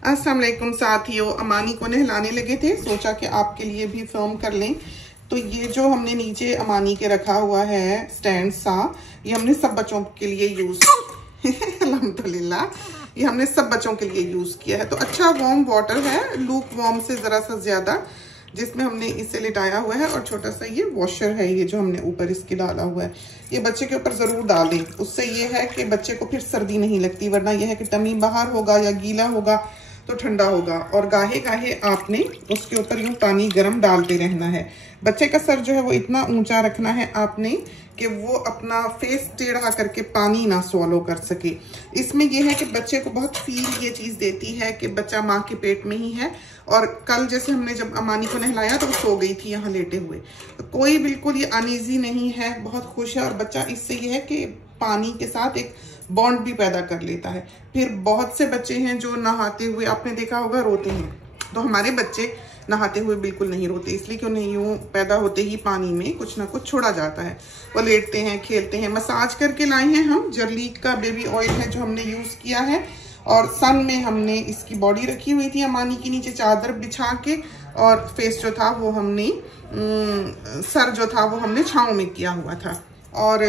अस्सलाम वालेकुम साथियों, अमानी को नहलाने लगे थे, सोचा कि आपके लिए भी फिल्म कर लें। तो ये जो हमने नीचे अमानी के रखा हुआ है स्टैंड सा, ये हमने सब बच्चों के लिए यूज़ अल्हम्दुलिल्लाह, ये हमने सब बच्चों के लिए यूज़ किया है। तो अच्छा वार्म वाटर है, लूक वार्म से ज़रा सा ज़्यादा, जिसमें हमने इसे लिटाया हुआ है। और छोटा सा ये वॉशर है, ये जो हमने ऊपर इसके डाला हुआ है, ये बच्चे के ऊपर ज़रूर डाल दें। उससे ये है कि बच्चे को फिर सर्दी नहीं लगती, वरना यह है कि टमी बाहर होगा या गीला होगा तो ठंडा होगा। और गाहे गाहे आपने उसके ऊपर यूँ पानी गर्म डालते रहना है। बच्चे का सर जो है वो इतना ऊंचा रखना है आपने कि वो अपना फेस टेढ़ा करके पानी ना स्वॉलो कर सके। इसमें यह है कि बच्चे को बहुत फील ये चीज़ देती है कि बच्चा माँ के पेट में ही है। और कल जैसे हमने जब अमानी को नहलाया तो वो सो गई थी यहाँ लेटे हुए, तो कोई बिल्कुल ये अनईजी नहीं है, बहुत खुश है। और बच्चा इससे ये है कि पानी के साथ एक बॉन्ड भी पैदा कर लेता है। फिर बहुत से बच्चे हैं जो नहाते हुए आपने देखा होगा रोते हैं, तो हमारे बच्चे नहाते हुए बिल्कुल नहीं रोते, इसलिए कि उन्हें यूँ पैदा होते ही पानी में कुछ ना कुछ छोड़ा जाता है। वो लेटते हैं, खेलते हैं। मसाज करके लाए हैं हम, जर्लीक का बेबी ऑयल है जो हमने यूज़ किया है। और सन में हमने इसकी बॉडी रखी हुई थी अमानी की, नीचे चादर बिछा के, और फेस जो था वो हमने सर जो था वो हमने छाँव में किया हुआ था। और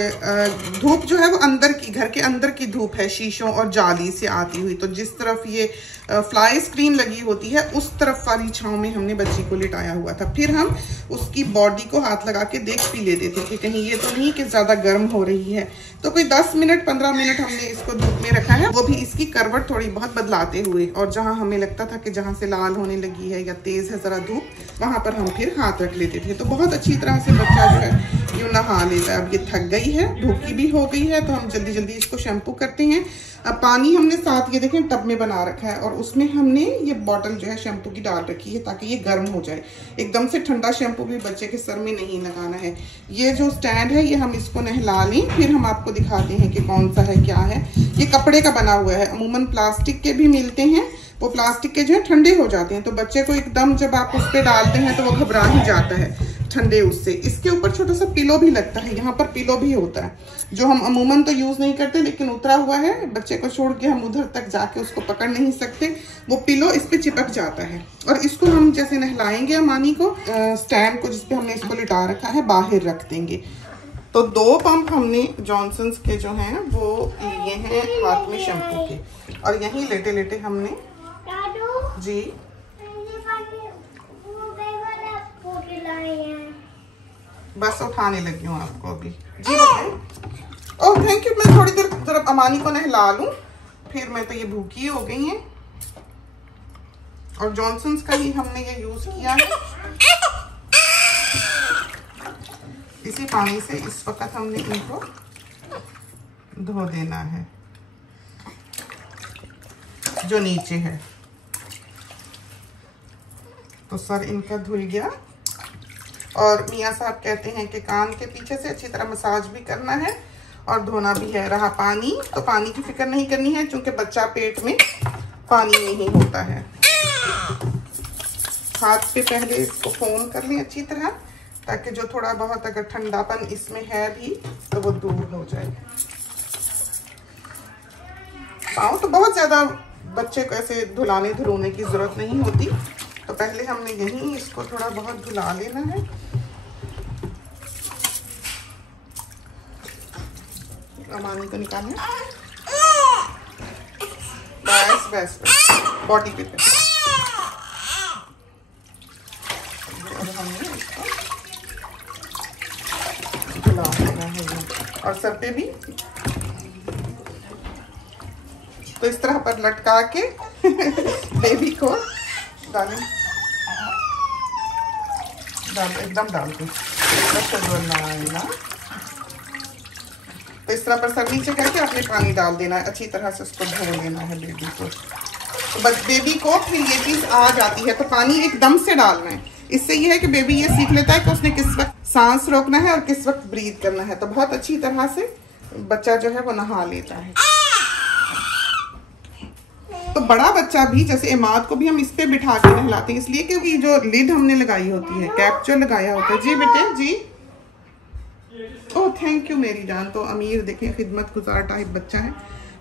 धूप जो है वो अंदर की, घर के अंदर की धूप है, शीशों और जाली से आती हुई। तो जिस तरफ ये फ्लाई स्क्रीन लगी होती है उस तरफ वाली छांव में हमने बच्ची को लिटाया हुआ था। फिर हम उसकी बॉडी को हाथ लगा के देख भी लेते थे कि कहीं ये तो नहीं कि ज़्यादा गर्म हो रही है। तो कोई 10 मिनट 15 मिनट हमने इसको धूप में रखा है, वो भी इसकी करवट थोड़ी बहुत बदलाते हुए। और जहाँ हमें लगता था कि जहाँ से लाल होने लगी है या तेज़ है ज़रा धूप, वहाँ पर हम फिर हाथ रख लेते थे। तो बहुत अच्छी तरह से बच्चा जो है यूँ नहा लेता है। अब ये थक गई है, भूखी भी हो गई है, तो हम जल्दी जल्दी इसको शैम्पू करते हैं। अब पानी हमने साथ ये देखें टब में बना रखा है, और उसमें हमने ये बॉटल जो है शैम्पू की डाल रखी है ताकि ये गर्म हो जाए। एकदम से ठंडा शैम्पू भी बच्चे के सर में नहीं लगाना है। ये जो स्टैंड है ये हम इसको नहला लें, फिर हम आपको दिखाते हैं कि कौन सा है क्या है। ये कपड़े का बना हुआ है, अमूमन प्लास्टिक के भी मिलते हैं, वो प्लास्टिक के जो है ठंडे हो जाते हैं, तो बच्चे को एकदम जब आप उस पर डालते हैं तो वो घबरा ही जाता है ठंडे उससे। इसके ऊपर छोटा सा पिलो भी लगता है, यहाँ पर पिलो भी होता है जो हम अमूमन तो यूज़ नहीं करते, लेकिन उतरा हुआ है, बच्चे को छोड़ के हम उधर तक जाके उसको पकड़ नहीं सकते, वो पिलो इस पे चिपक जाता है। और इसको हम जैसे नहलाएंगे अमानी को, स्टैंड को जिस पे हमने इसको लिटा रखा है बाहर रख देंगे। तो 2 पंप हमने जॉनसन्स के जो हैं वो लिए हैं हाथ में शैम्पू के, और यहीं लेटे लेटे हमने जी बस उठाने लगी हूँ आपको अभी जी। बताएं। Oh thank you. मैं थोड़ी देर जरा अमानी को नहला लूँ, फिर मैं तो ये भूखी हो गई हैं। और जॉनसन्स का ही हमने ये यूज़ किया है। इसी पानी से इस वक्त हमने इनको धो देना है जो नीचे है। तो सर इनका धुल गया, और मियाँ साहब कहते हैं कि कान के पीछे से अच्छी तरह मसाज भी करना है और धोना भी है। रहा पानी, तो पानी की फिक्र नहीं करनी है क्योंकि बच्चा पेट में पानी नहीं होता है। हाथ पे पहले इसको फोम कर लें अच्छी तरह, ताकि जो थोड़ा बहुत अगर ठंडापन इसमें है भी तो वो दूर हो जाए। पाँव तो बहुत ज़्यादा बच्चे को ऐसे धुलाने की ज़रूरत नहीं होती, तो पहले हमने यहीं इसको थोड़ा बहुत धुला लेना है। अमानी को निकालें, बस बस बस बॉडी पे और हमने इसको धुला लेना है, और सर पे भी। तो इस तरह पर लटका के बेबी को डालें, एकदम डाल के तो इस तरह पर सर नीचे करके अपने पानी डाल देना है, अच्छी तरह से उसको धो लेना है बेबी को। तो बस बेबी को फिर ये चीज़ आ जाती है, तो पानी एकदम से डालना है। इससे ये है कि बेबी ये सीख लेता है कि उसने किस वक्त सांस रोकना है और किस वक्त ब्रीथ करना है। तो बहुत अच्छी तरह से बच्चा जो है वो नहा लेता है। तो बड़ा बच्चा भी, जैसे इमाद को भी हम इस पे बिठा के नहलाते हैं, इसलिए कि जो लिड हमने लगाई होती है, कैप जो लगाया होता है। जी बेटे जी। ओह थैंक यू मेरी जान। तो अमीर देखें खिदमत गुजार टाइप बच्चा है,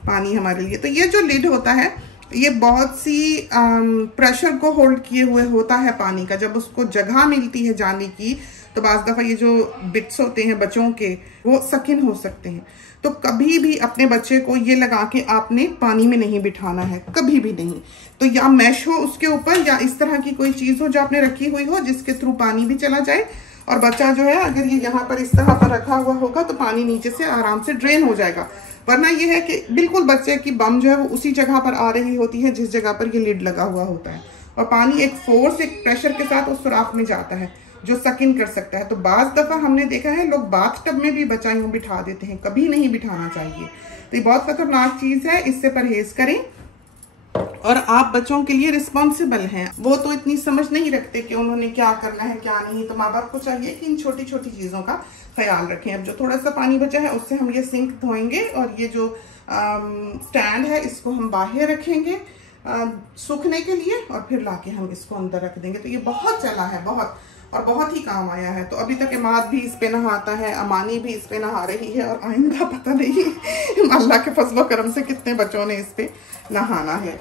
पानी हमारे लिए। तो ये जो लिड होता है ये बहुत सी प्रेशर को होल्ड किए हुए होता है पानी का। जब उसको जगह मिलती है जाने की तो बाज़ दफ़ा ये जो बिट्स होते हैं बच्चों के वो सकिन हो सकते हैं। तो कभी भी अपने बच्चे को ये लगा के आपने पानी में नहीं बिठाना है, कभी भी नहीं। तो या मैश हो उसके ऊपर या इस तरह की कोई चीज़ हो जो आपने रखी हुई हो जिसके थ्रू पानी भी चला जाए, और बच्चा जो है अगर ये यहाँ पर इस तरह पर रखा हुआ होगा तो पानी नीचे से आराम से ड्रेन हो जाएगा। वरना ये है कि बिल्कुल बच्चे की बम जो है वो उसी जगह पर आ रही होती है जिस जगह पर ये लिड लगा हुआ होता है, और पानी एक फोर्स, एक प्रेशर के साथ उस सुराख में जाता है जो सकिन कर सकता है। तो बाज़ दफ़ा हमने देखा है लोग बाथ टब में भी बच्चा यूँ बिठा देते हैं, कभी नहीं बिठाना चाहिए। तो ये बहुत खतरनाक चीज़ है, इससे परहेज़ करें। और आप बच्चों के लिए रिस्पॉन्सिबल हैं, वो तो इतनी समझ नहीं रखते कि उन्होंने क्या करना है क्या नहीं। तो माँ बाप को चाहिए कि इन छोटी छोटी चीज़ों का ख्याल रखें। अब जो थोड़ा सा पानी बचा है उससे हम ये सिंक धोएंगे, और ये जो स्टैंड है इसको हम बाहर रखेंगे सूखने के लिए, और फिर लाके हम इसको अंदर रख देंगे। तो ये बहुत चला है, बहुत ही काम आया है। तो अभी तक इमाद भी इस पे नहाता है, अमानी भी इस पे नहा रही है, और आइंदा पता नहीं अल्लाह के फजलो करम से कितने बच्चों ने इस पे नहाना है।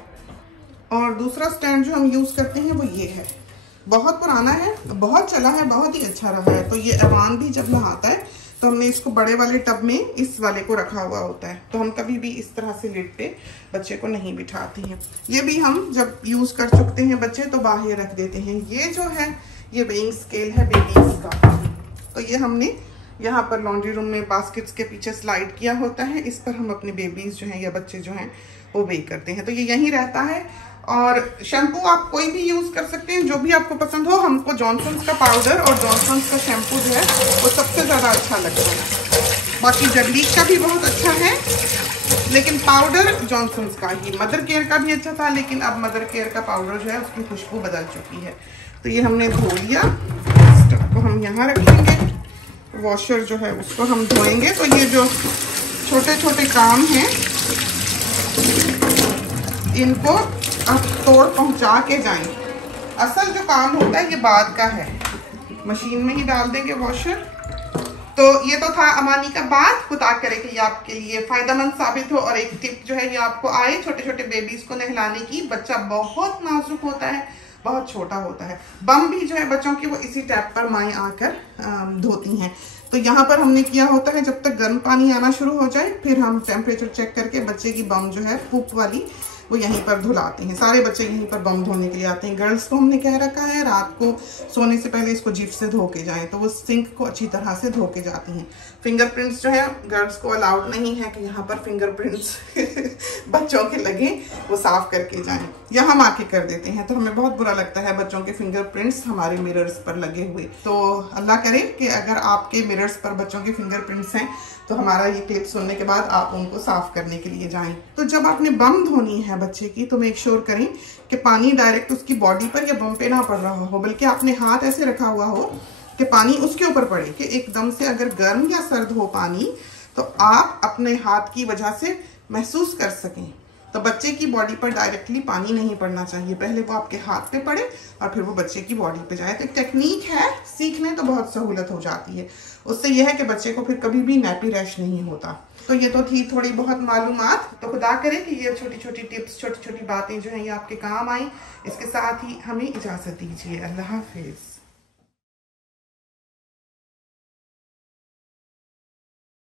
और दूसरा स्टैंड जो हम यूज़ करते हैं वो ये है, बहुत पुराना है, बहुत चला है, बहुत ही अच्छा रहा है। तो ये अमान भी जब नहाता है तो हमने इसको बड़े वाले टब में इस वाले को रखा हुआ होता है, तो हम कभी भी इस तरह से लिड पे बच्चे को नहीं बिठाते हैं। ये भी हम जब यूज़ कर चुकते हैं बच्चे तो बाहर रख देते हैं। ये जो है ये वेइंग स्केल है बेबीज का, तो ये हमने यहाँ पर लॉन्ड्री रूम में बास्केट्स के पीछे स्लाइड किया होता है, इस पर हम अपने बेबीज जो हैं या बच्चे जो हैं वो वेई करते हैं। तो ये यहीं रहता है। और शैम्पू आप कोई भी यूज़ कर सकते हैं, जो भी आपको पसंद हो। हमको जॉनसन्स का पाउडर और जॉनसन्स का शैम्पू जो है वो सबसे ज़्यादा अच्छा लगता है। बाकी जर्लीक का भी बहुत अच्छा है, लेकिन पाउडर जॉनसन्स का ही। मदर केयर का भी अच्छा था, लेकिन अब मदर केयर का पाउडर जो है उसकी खुशबू बदल चुकी है। तो ये हमने धो लिया, स्टफ को हम यहाँ रखेंगे, वॉशर जो है उसको हम धोएंगे। तो ये जो छोटे छोटे काम हैं इनको आप तोड़ पहुँचा के जाएं। असल जो काम होता है ये बाद का है, मशीन में ही डाल देंगे वॉशर। तो ये तो था अमानी का बात। खुदा करे कि ये आपके लिए फ़ायदेमंद साबित हो, और एक टिप जो है ये आपको आए छोटे छोटे बेबीज़ को नहलाने की। बच्चा बहुत नाजुक होता है, बहुत छोटा होता है। बम भी जो है बच्चों की वो इसी टैप पर माएँ आकर धोती हैं। तो यहाँ पर हमने किया होता है जब तक गर्म पानी आना शुरू हो जाए फिर हम टेम्परेचर चेक करके बच्चे की बम जो है पूप वाली वो यहीं पर धुलाते हैं। सारे बच्चे यहीं पर बम धोने के लिए आते हैं। गर्ल्स को हमने कह रखा है रात को सोने से पहले इसको जिप से धो के जाएं, तो वो सिंक को अच्छी तरह से धो के जाती हैं। फिंगरप्रिंट्स जो है गर्ल्स को अलाउड नहीं है कि यहाँ पर फिंगरप्रिंट्स बच्चों के लगे, वो साफ करके जाएं, या हम आके कर देते हैं। तो हमें बहुत बुरा लगता है बच्चों के फिंगरप्रिंट्स हमारे मिरर्स पर लगे हुए। तो अल्लाह करे कि अगर आपके मिरर्स पर बच्चों के फिंगरप्रिंट्स हैं तो हमारा ये क्लिप सुनने के बाद आप उनको साफ करने के लिए जाएं। तो जब आपने बम धोनी है बच्चे की तो मेक श्योर करें कि पानी डायरेक्ट उसकी बॉडी पर या बम पे ना पड़ रहा हो, बल्कि आपने हाथ ऐसे रखा हुआ हो कि पानी उसके ऊपर पड़े। कि एकदम से अगर गर्म या सर्द हो पानी तो आप अपने हाथ की वजह से महसूस कर सकें। तो बच्चे की बॉडी पर डायरेक्टली पानी नहीं पड़ना चाहिए, पहले वो आपके हाथ पे पड़े और फिर वो बच्चे की बॉडी पे जाए। तो एक टेक्निक है, सीखने तो बहुत सहूलत हो जाती है। उससे यह है कि बच्चे को फिर कभी भी नैपी रैश नहीं होता। तो ये तो थी थोड़ी बहुत मालूमात। तो खुदा करे कि ये छोटी छोटी टिप्स, छोटी छोटी बातें जो हैं ये आपके काम आई। इसके साथ ही हमें इजाज़त दीजिए। अल्लाह हाफिज़।